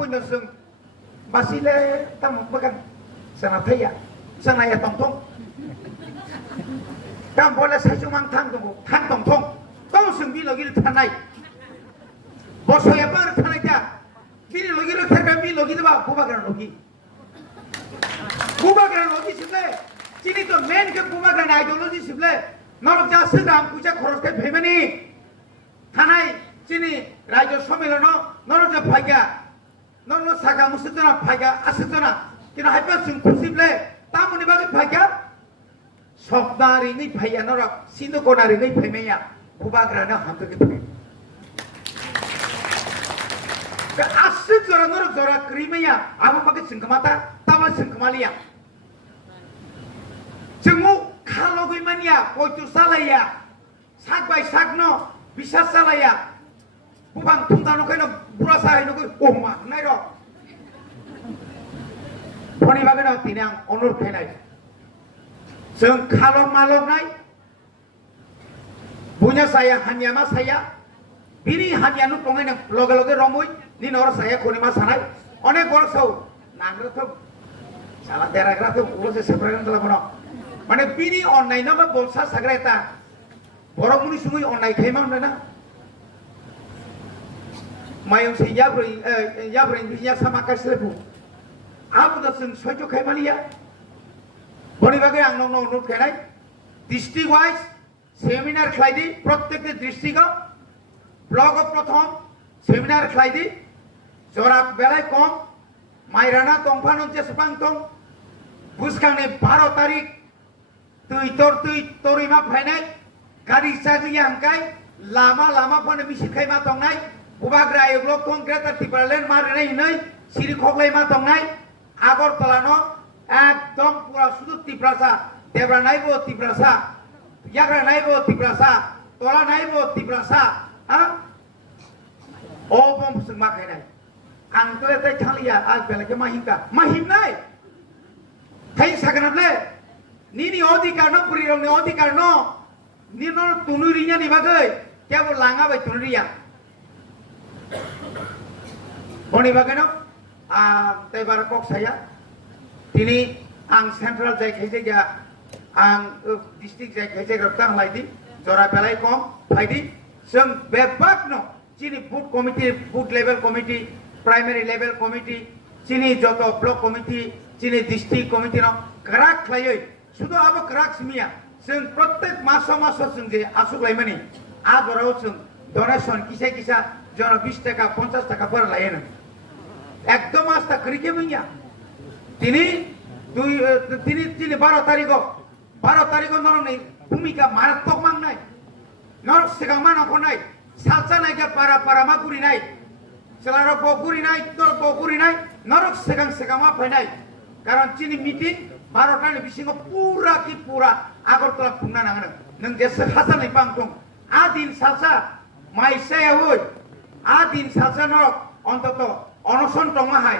punya seng basile tamu bukan senataya senaya tongtong kam boleh saya cuma tang tongtong kau sengbi lagi tanai bosok ya bar tanai ja bini lagi lo terkam bini lagi tu bah bubagan lagi sebelah sini tu main ke bubagan ideologi sebelah norok ja sedang puja koros ke femini tanai sini raja somelono norok ja bhaga norok saka musitona bhaga asitona kina haipa sung kusible tamu ni bagi bhaga Sobdari ni phaya norok sinu konari ni phaimaya bubagrana hamto ke phai ka asik jora norok jora krimaya amu bagi singkamata tamal singkamalia jengu khalogui mania koitu salaya sak bai sakno bisa salaya bubang tungtano kaino burasa ino ko oh ma nai ro phoni bagano tinang onur khainai जों खालम मालम नाय punya saya hanya mas saya bini hanya nu tongai nang loge romoi ni nor saya koni mas sanai onek gor sau nangro to salah daerah gra to ulo se separan tala bono mane bini online na ba bolsa sagreta borok muni sungui online khaimam na mayong se yabro india sama kaslepu abu da sun sojo khaimaliya বনি বাগে আং নং অনুরোধ খাইনাই district wise seminar খাইদি প্রত্যেকটি district block প্রথম seminar খাইদি জরা বেলায় কম মাইরানা তংফান যেসেবাं দं বুসখাंनि 12 তারিখ তুই তরিমা ফাইনাই গাড়ি চাজিয়া হাंकाय লামা ফনে মিছিখাইমা দंनाय বুবাগ্রা এগ্লক দं গ্রেটার টিপারলেন মারিনাय हिनै সিরি খগলাইমা दंनाय আগরতলানো একদম পুরা শুধু তিপ্রাসা দেবরা নাইবো তিপ্রাসা ইয়াগরা নাইবো তিপ্রাসা তোলা নাইবো তিপ্রাসা হ্যাঁ ও বম সুমা খাইনাই আং তলে তাই থালিয়া আজ বেলাকে মাহিম নাই খাই সাগনাবলে নিনি অধিকার ন পুরিরংনি অধিকার ন নিনো তুনুরিয়া নি বাগৈ কেবল লাঙা বাই তুনুরিয়া বনি বাগৈ ন তাইবার কক সায়া তিনি আং সেন্ট্রাল যাই খাইছে গিয়া আং ডিস্ট্রিক্ট যাই খাইছে রক্তাং লাইদি জরা বেলাই কম ফাইদি जों बेबाक न चिनि booth committee booth level committee primary level committee चिनि जत ब्लक कमिटी चिनि डिस्ट्रिक्ट कमिटी न क्राक खायै शुद्ध अब क्राक सिमिया जों प्रत्येक मास जों जे आसुक लाइमानि आगराव जों डोनेशन किसा जन 20 টাকা 50 টাকা पर लायनो एकदम आस्था करिके मैया তিনি 12 তারিখ নরনি ভূমিকা মারাত্মক মাংনাই নরক সেগামা নকনাই সালসা নাইকা পারা মা গুরি নাই সেলার বগুরি নাই তোর বগুরি নাই নরক সেগামা ফাইনাই কারণ চিনি মিটিং 12 টানি বিসিং পুরা আগরতলা খুলনা নাঙানো নং দেশে হাজারনি পাংতং আদিন সালসা মাইসায়া হই আদিন সালসা নরক অন্তত অনশন টঙা হাই